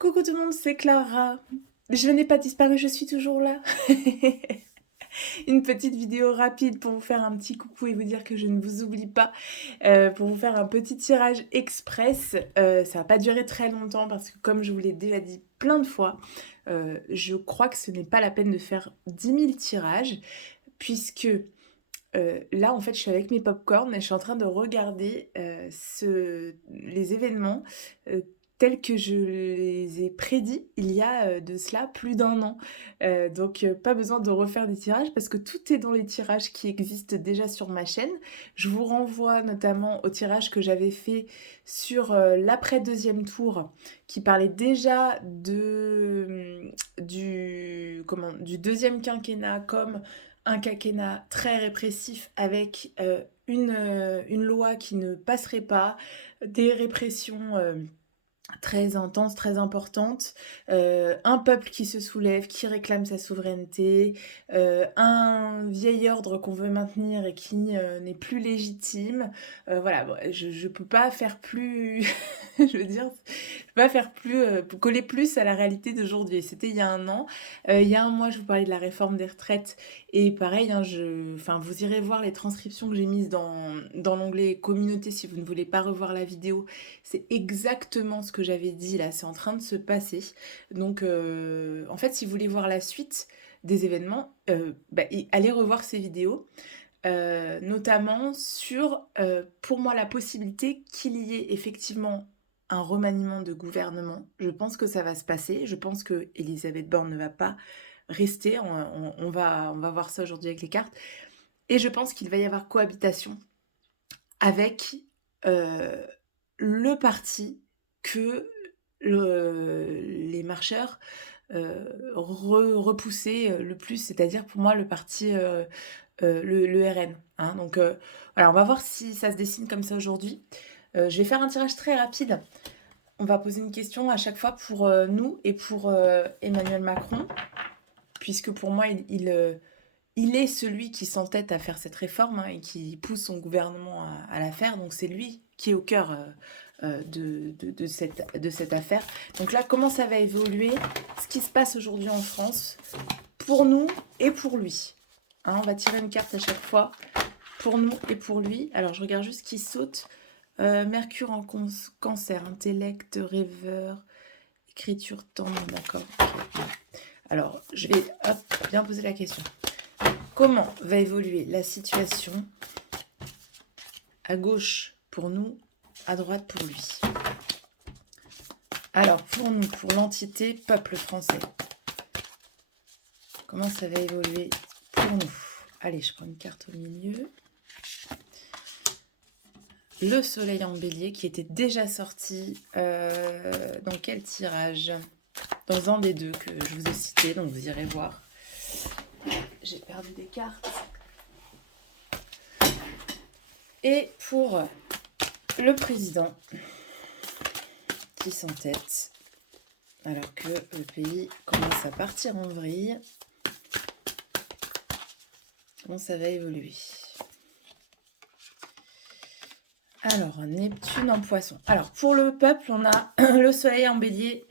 Coucou tout le monde, c'est Clara. Je n'ai pas disparu, je suis toujours là. Une petite vidéo rapide pour vous faire un petit coucou et vous dire que je ne vous oublie pas, pour vous faire un petit tirage express. Ça va pas durer très longtemps parce que comme je vous l'ai déjà dit plein de fois, je crois que ce n'est pas la peine de faire 10 000 tirages puisque là en fait je suis avec mes pop-corn et je suis en train de regarder les événements euh, tels que je les ai prédits il y a de cela plus d'un an. Donc pas besoin de refaire des tirages parce que tout est dans les tirages qui existent déjà sur ma chaîne. Je vous renvoie notamment au tirage que j'avais fait sur l'après-deuxième tour qui parlait déjà du deuxième quinquennat comme un quinquennat très répressif avec une loi qui ne passerait pas, des répressions très intense, très importante, un peuple qui se soulève, qui réclame sa souveraineté, un vieil ordre qu'on veut maintenir et qui n'est plus légitime. Voilà, bon, je peux pas faire plus, je veux dire, je peux pas faire plus, pour coller plus à la réalité d'aujourd'hui. C'était il y a un an. Il y a un mois, je vous parlais de la réforme des retraites et pareil, hein, enfin, vous irez voir les transcriptions que j'ai mises dans l'onglet communauté si vous ne voulez pas revoir la vidéo. C'est exactement ce que j'avais dit là, c'est en train de se passer. Donc en fait, si vous voulez voir la suite des événements, allez revoir ces vidéos, notamment sur, pour moi, la possibilité qu'il y ait effectivement un remaniement de gouvernement. Je pense que ça va se passer. Je pense que Elisabeth Borne ne va pas rester. On va voir ça aujourd'hui avec les cartes. Et je pense qu'il va y avoir cohabitation avec euh, le parti que les marcheurs repoussaient le plus, c'est-à-dire pour moi le parti, le RN. Hein. Donc voilà, on va voir si ça se dessine comme ça aujourd'hui. Je vais faire un tirage très rapide. On va poser une question à chaque fois pour nous et pour Emmanuel Macron, puisque pour moi, il est celui qui s'entête à faire cette réforme hein, et qui pousse son gouvernement à la faire. Donc c'est lui qui est au cœur de cette affaire. Donc là, comment ça va évoluer, ce qui se passe aujourd'hui en France, pour nous et pour lui. Hein, on va tirer une carte à chaque fois, pour nous et pour lui. Alors je regarde juste qui saute. Mercure en cancer, intellect, rêveur, écriture tendre, d'accord. Okay. Alors je vais bien poser la question. Comment va évoluer la situation à gauche pour nous, à droite pour lui? Alors, pour nous, pour l'entité peuple français, comment ça va évoluer pour nous? Allez, je prends une carte au milieu. Le soleil en bélier qui était déjà sorti dans quel tirage? Dans un des deux que je vous ai cité, donc vous irez voir. J'ai perdu des cartes. Et pour le président qui s'entête, alors que le pays commence à partir en vrille, comment ça va évoluer? Alors, Neptune en poisson. Alors, pour le peuple, on a le soleil en bélier.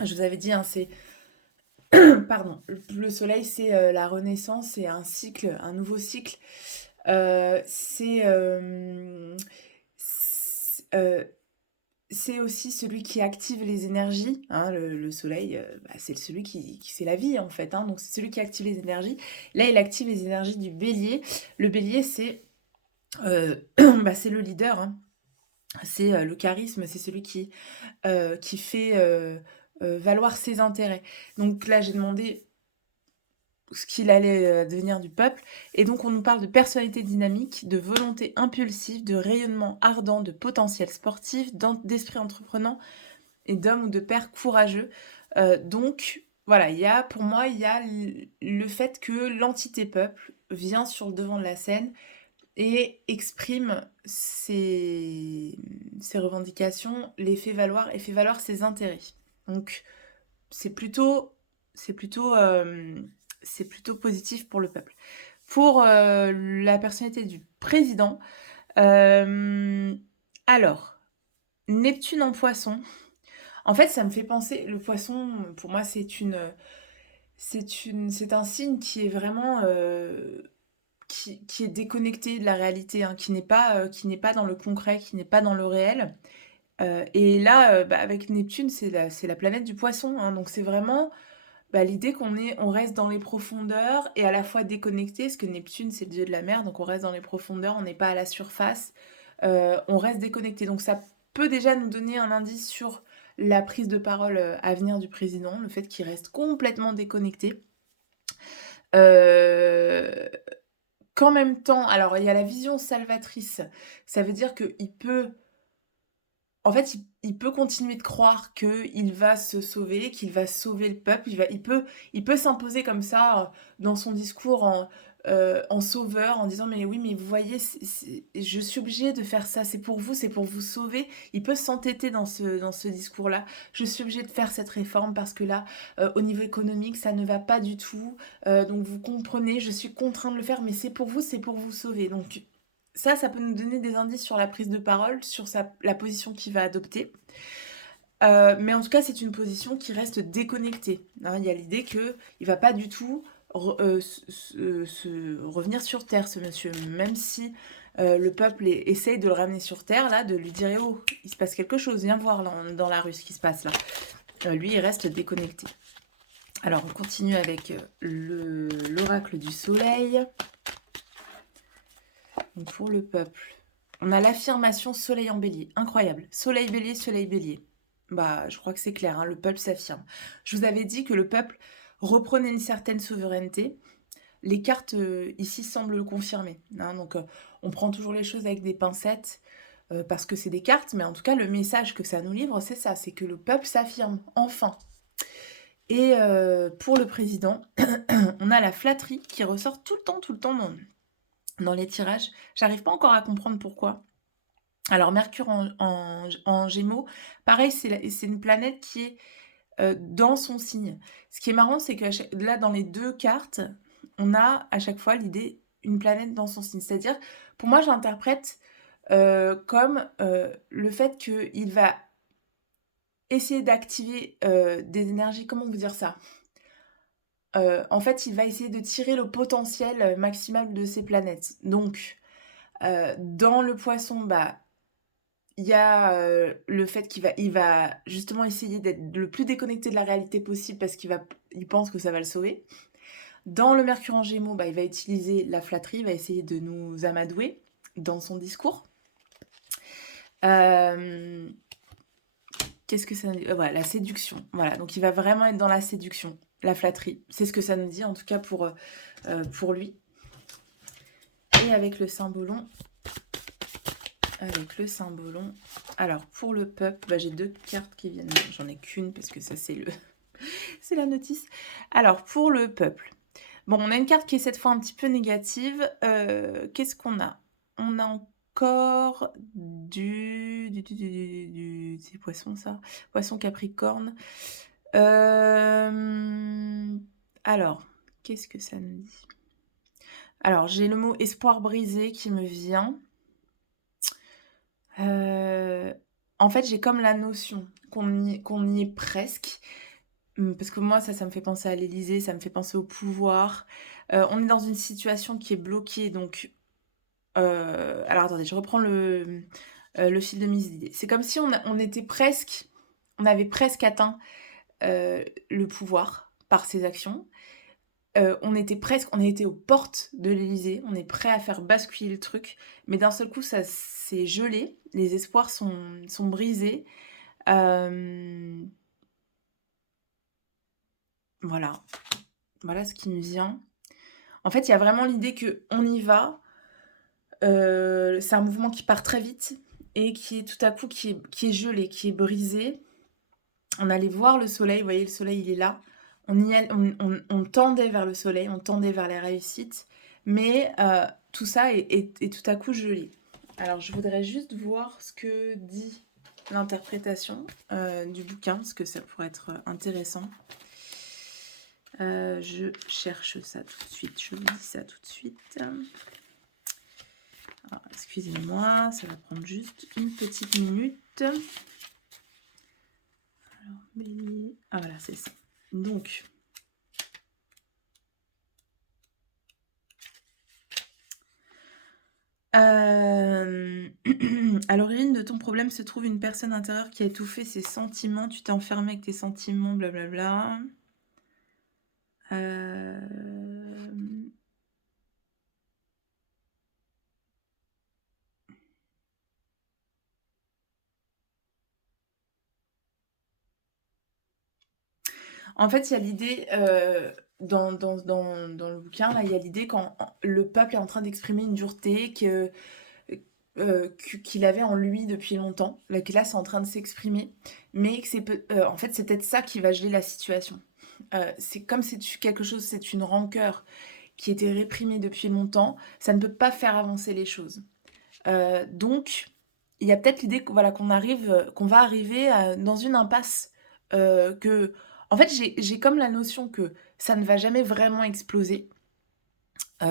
Je vous avais dit, hein, c'est... Pardon, le soleil, c'est la renaissance, c'est un cycle, un nouveau cycle. C'est aussi celui qui active les énergies. Hein, le soleil, c'est celui qui c'est la vie en fait. Hein, donc c'est celui qui active les énergies. Là, il active les énergies du bélier. Le bélier, c'est c'est le leader. Hein. C'est le charisme, c'est celui qui fait valoir ses intérêts. Donc là, j'ai demandé ce qu'il allait devenir du peuple. Et donc, on nous parle de personnalité dynamique, de volonté impulsive, de rayonnement ardent, de potentiel sportif, d'esprit entreprenant et d'homme ou de père courageux. Donc, voilà, pour moi, il y a le fait que l'entité peuple vient sur le devant de la scène et exprime ses revendications, les fait valoir et fait valoir ses intérêts. Donc, c'est plutôt, c'est plutôt, c'est plutôt positif pour le peuple. Pour la personnalité du président, alors, Neptune en poisson. En fait, ça me fait penser le poisson, pour moi, c'est un signe qui est vraiment, qui est déconnecté de la réalité, hein, qui n'est pas dans le concret, qui n'est pas dans le réel. Et là, bah, avec Neptune, c'est la planète du poisson, hein, donc c'est vraiment, bah, l'idée on reste dans les profondeurs et à la fois déconnecté, parce que Neptune, c'est le dieu de la mer, donc on reste dans les profondeurs, on n'est pas à la surface, on reste déconnecté. Donc ça peut déjà nous donner un indice sur la prise de parole, à venir du président, le fait qu'il reste complètement déconnecté. Heu, Qu'en même temps alors il y a la vision salvatrice, ça veut dire qu'il peut en fait, il peut continuer de croire qu'il va se sauver, qu'il va sauver le peuple. Il peut s'imposer comme ça, dans son discours en sauveur, en disant: «Mais oui, mais vous voyez, c'est je suis obligé de faire ça, c'est pour vous sauver». Il peut s'entêter dans ce discours-là. «Je suis obligé de faire cette réforme parce que là, au niveau économique, ça ne va pas du tout, donc vous comprenez, je suis contraint de le faire, mais c'est pour vous sauver». Donc ça peut nous donner des indices sur la prise de parole, sur la position qu'il va adopter. Mais en tout cas, c'est une position qui reste déconnectée, hein. Il y a l'idée qu'il ne va pas du tout revenir sur Terre, ce monsieur. Même si le peuple essaye de le ramener sur Terre, là, de lui dire «Eh oh, il se passe quelque chose, viens voir dans la rue ce qui se passe là». Lui, il reste déconnecté. Alors, on continue avec l'oracle du soleil. Donc pour le peuple, on a l'affirmation soleil en bélier. Incroyable. Soleil bélier, soleil bélier. Bah, je crois que c'est clair, hein, le peuple s'affirme. Je vous avais dit que le peuple reprenait une certaine souveraineté. Les cartes ici semblent le confirmer, hein. Donc on prend toujours les choses avec des pincettes parce que c'est des cartes, mais en tout cas le message que ça nous livre, c'est ça, c'est que le peuple s'affirme, enfin. Et pour le président, on a la flatterie qui ressort tout le temps dans les tirages. J'arrive pas encore à comprendre pourquoi. Alors Mercure en Gémeaux, pareil, c'est une planète qui est dans son signe. Ce qui est marrant, c'est que là, dans les deux cartes, on a à chaque fois l'idée une planète dans son signe. C'est-à-dire, pour moi, j'interprète comme le fait qu'il va essayer d'activer des énergies, comment vous dire ça? En fait, il va essayer de tirer le potentiel maximal de ces planètes. Donc, dans le poisson, bah, il y a, le fait il va justement essayer d'être le plus déconnecté de la réalité possible parce il pense que ça va le sauver. Dans le Mercure en Gémeaux, bah, il va utiliser la flatterie, il va essayer de nous amadouer dans son discours. Qu'est-ce que ça nous dit? Voilà, la séduction. Voilà, donc il va vraiment être dans la séduction, la flatterie. C'est ce que ça nous dit en tout cas pour lui. Et avec le symbolon. Alors, pour le peuple, bah, j'ai deux cartes qui viennent. J'en ai qu'une parce que ça, c'est c'est la notice. Alors, pour le peuple. Bon, on a une carte qui est cette fois un petit peu négative. Qu'est-ce qu'on a? On a encore c'est poisson, ça? Poisson Capricorne. Alors, qu'est-ce que ça nous dit? Alors, j'ai le mot espoir brisé qui me vient. En fait, j'ai comme la notion qu'on y est presque. Parce que moi, ça me fait penser à l'Élysée, ça me fait penser au pouvoir. On est dans une situation qui est bloquée, donc alors attendez, je reprends le fil de mes idées. C'est comme si on avait presque atteint, le pouvoir par ses actions. On était aux portes de l'Élysée, on est prêt à faire basculer le truc, mais d'un seul coup, ça s'est gelé, les espoirs sont brisés. Voilà. Voilà ce qui me vient. En fait, il y a vraiment l'idée qu'on y va. C'est un mouvement qui part très vite et qui est tout à coup qui est gelé, qui est brisé. On allait voir le soleil, vous voyez, le soleil, il est là. On tendait vers le soleil, on tendait vers les réussites, mais tout ça est tout à coup gelé. Alors, je voudrais juste voir ce que dit l'interprétation du bouquin, parce que ça pourrait être intéressant. Je cherche ça tout de suite, je vous dis ça tout de suite. Alors, excusez-moi, ça va prendre juste une petite minute. Alors, bélier. Ah voilà, c'est ça. Donc, à l'origine de ton problème se trouve une personne intérieure qui a étouffé ses sentiments. Tu t'es enfermé avec tes sentiments, blablabla. En fait, il y a l'idée, dans le bouquin, là, il y a l'idée quand le peuple est en train d'exprimer une dureté qu'il avait en lui depuis longtemps, là, que là, c'est en train de s'exprimer, mais que en fait, c'est peut-être ça qui va geler la situation. C'est comme c'est quelque chose, c'est une rancœur qui était réprimée depuis longtemps, ça ne peut pas faire avancer les choses. Donc, il y a peut-être l'idée que, voilà, qu'on va arriver dans une impasse. Que, en fait, j'ai comme la notion que ça ne va jamais vraiment exploser.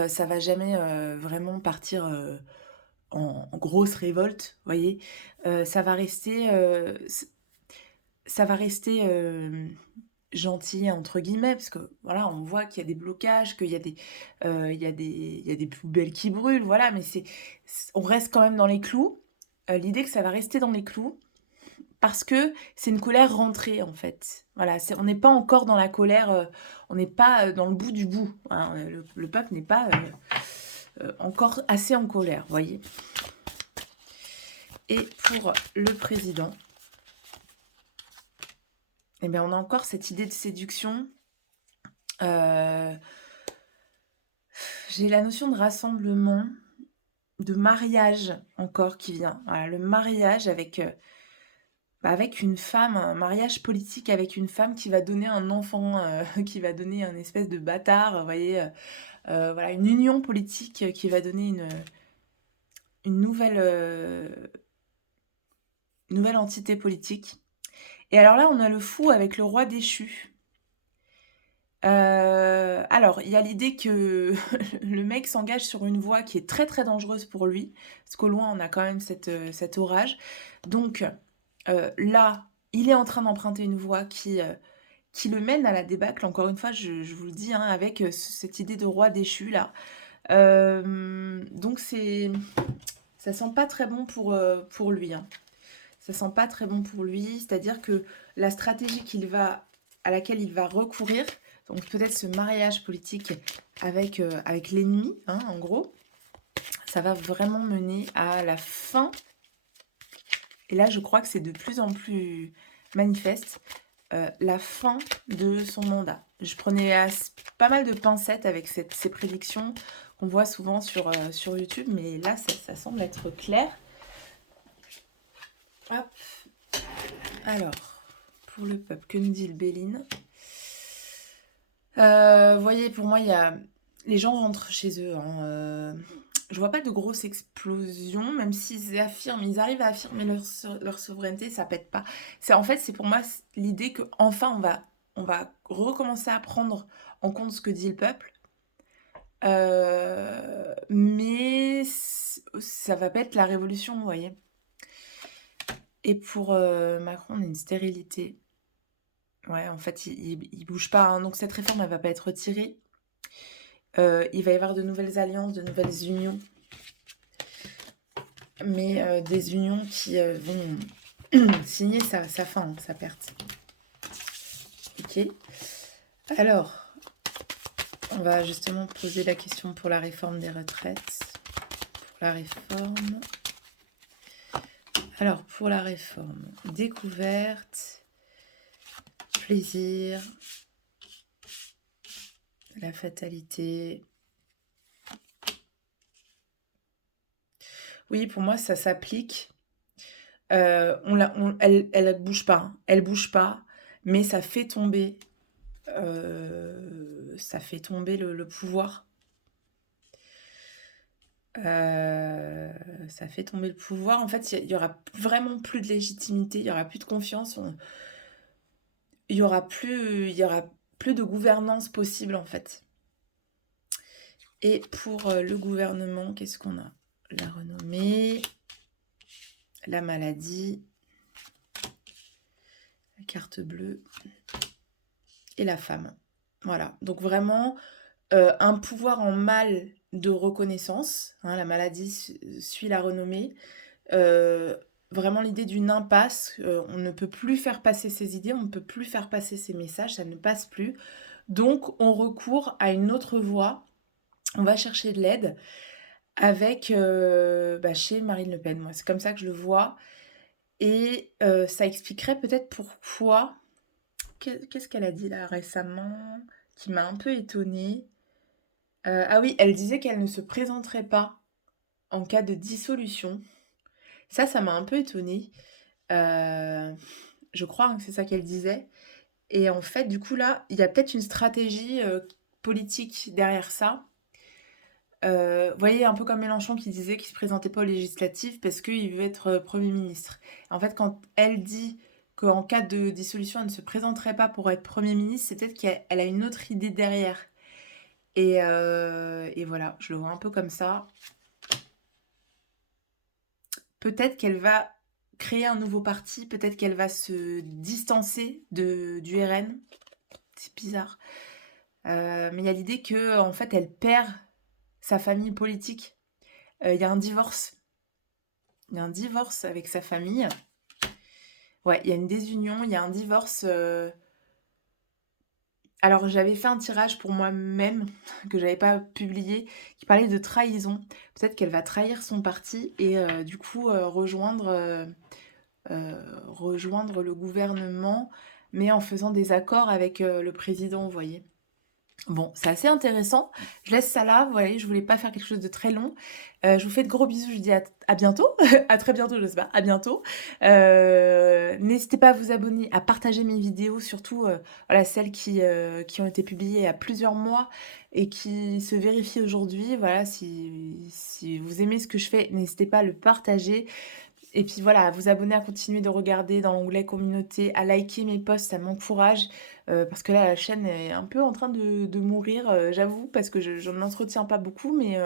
Ça va jamais vraiment partir en grosse révolte, vous voyez. Ça va rester, ça va rester gentil entre guillemets, parce que voilà, on voit qu'il y a des blocages, qu'il y a il y a des poubelles qui brûlent, voilà, mais on reste quand même dans les clous. L'idée que ça va rester dans les clous, parce que c'est une colère rentrée en fait. Voilà, on n'est pas encore dans la colère, on n'est pas dans le bout du bout, hein. Le peuple n'est pas encore assez en colère, vous voyez. Et pour le président, eh bien, on a encore cette idée de séduction. J'ai la notion de rassemblement, de mariage encore qui vient. Voilà, le mariage avec une femme, un mariage politique avec une femme qui va donner un enfant, qui va donner un espèce de bâtard, vous voyez. Voilà, une union politique qui va donner une nouvelle entité politique. Et alors là, on a le fou avec le roi déchu. Alors, il y a l'idée que le mec s'engage sur une voie qui est très très dangereuse pour lui, parce qu'au loin, on a quand même cet orage. Donc là, il est en train d'emprunter une voie qui le mène à la débâcle, encore une fois, je vous le dis, hein, avec cette idée de roi déchu, là. Donc ça sent pas très bon pour lui, hein. Ça sent pas très bon pour lui, c'est-à-dire que la stratégie à laquelle il va recourir, donc peut-être ce mariage politique avec l'ennemi, hein, en gros, ça va vraiment mener à la fin. Et là, je crois que c'est de plus en plus manifeste, la fin de son mandat. Je prenais pas mal de pincettes avec ces prédictions qu'on voit souvent sur YouTube, mais là, ça semble être clair. Hop. Alors, pour le peuple, que nous dit le Béline? Vous voyez, pour moi, les gens rentrent chez eux, hein. Je vois pas de grosses explosions, même s'ils arrivent à affirmer leur souveraineté, ça pète pas. En fait, c'est pour moi l'idée que enfin on va recommencer à prendre en compte ce que dit le peuple. Mais ça va pas être la révolution, vous voyez. Et pour Macron, on a une stérilité. Ouais, en fait, il bouge pas, hein. Donc cette réforme, elle va pas être retirée. Il va y avoir de nouvelles alliances, de nouvelles unions. Mais des unions qui vont signer sa fin, sa perte. Ok. Alors, on va justement poser la question pour la réforme des retraites. Pour la réforme. Alors, pour la réforme, découverte, plaisir, la fatalité. Oui, pour moi, ça s'applique. Elle bouge pas, hein. Elle bouge pas, mais ça fait tomber, le pouvoir. Ça fait tomber le pouvoir. En fait, il y aura vraiment plus de légitimité, il y aura plus de confiance. Il y aura plus de gouvernance possible, en fait. Et pour le gouvernement, qu'est-ce qu'on a? La renommée, la maladie, la carte bleue et la femme. Voilà, donc vraiment, un pouvoir en mal de reconnaissance, hein, la maladie suit la renommée. Heu, Vraiment l'idée d'une impasse, on ne peut plus faire passer ses idées, on ne peut plus faire passer ses messages, ça ne passe plus. Donc on recourt à une autre voie, on va chercher de l'aide avec, chez Marine Le Pen. Moi, c'est comme ça que je le vois et ça expliquerait peut-être pourquoi qu'est-ce qu'elle a dit là récemment qui m'a un peu étonnée? Ah oui, elle disait qu'elle ne se présenterait pas en cas de dissolution. Ça m'a un peu étonnée. Heu, je crois, hein, que c'est ça qu'elle disait et en fait, du coup, là, il y a peut-être une stratégie, politique derrière ça. Vous voyez, un peu comme Mélenchon qui disait qu'il se présentait pas aux législatives parce qu'il veut être, 1er ministre. En fait, quand elle dit qu'en cas de dissolution, elle ne se présenterait pas pour être 1er ministre, c'est peut-être qu'elle a une autre idée derrière et voilà, je le vois un peu comme ça. Peut-être qu'elle va créer un nouveau parti, peut-être qu'elle va se distancer du RN. C'est bizarre. Mais il y a l'idée que en fait, elle perd sa famille politique. Il y a un divorce. Il y a un divorce avec sa famille. Ouais, il y a une désunion, il y a un divorce. Alors, j'avais fait un tirage pour moi-même, que j'avais pas publié, qui parlait de trahison. Peut-être qu'elle va trahir son parti et du coup, rejoindre le gouvernement, mais en faisant des accords avec, le président, vous voyez? Bon, c'est assez intéressant. Je laisse ça là, vous voyez, je voulais pas faire quelque chose de très long. Je vous fais de gros bisous, je vous dis à bientôt, à très bientôt, je sais pas, à bientôt. N'hésitez pas à vous abonner, à partager mes vidéos, surtout, voilà, celles qui ont été publiées il y a plusieurs mois et qui se vérifient aujourd'hui. Voilà, si vous aimez ce que je fais, n'hésitez pas à le partager. Et puis voilà, à vous abonner, à continuer de regarder dans l'onglet communauté, à liker mes posts, ça m'encourage. Parce que là, la chaîne est un peu en train de mourir, j'avoue, parce que je n'en entretiens pas beaucoup, mais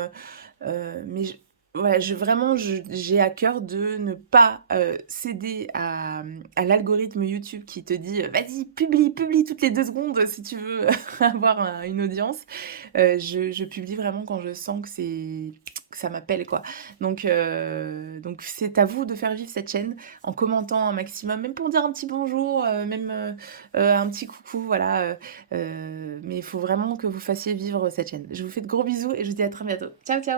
ouais, vraiment, j'ai à cœur de ne pas céder à l'algorithme YouTube qui te dit vas-y, publie toutes les 2 secondes si tu veux avoir une audience. Je publie vraiment quand je sens que ça m'appelle, quoi. Donc c'est à vous de faire vivre cette chaîne en commentant un maximum, même pour dire un petit bonjour, même un petit coucou, voilà. Mais il faut vraiment que vous fassiez vivre cette chaîne. Je vous fais de gros bisous et je vous dis à très bientôt. Ciao, ciao!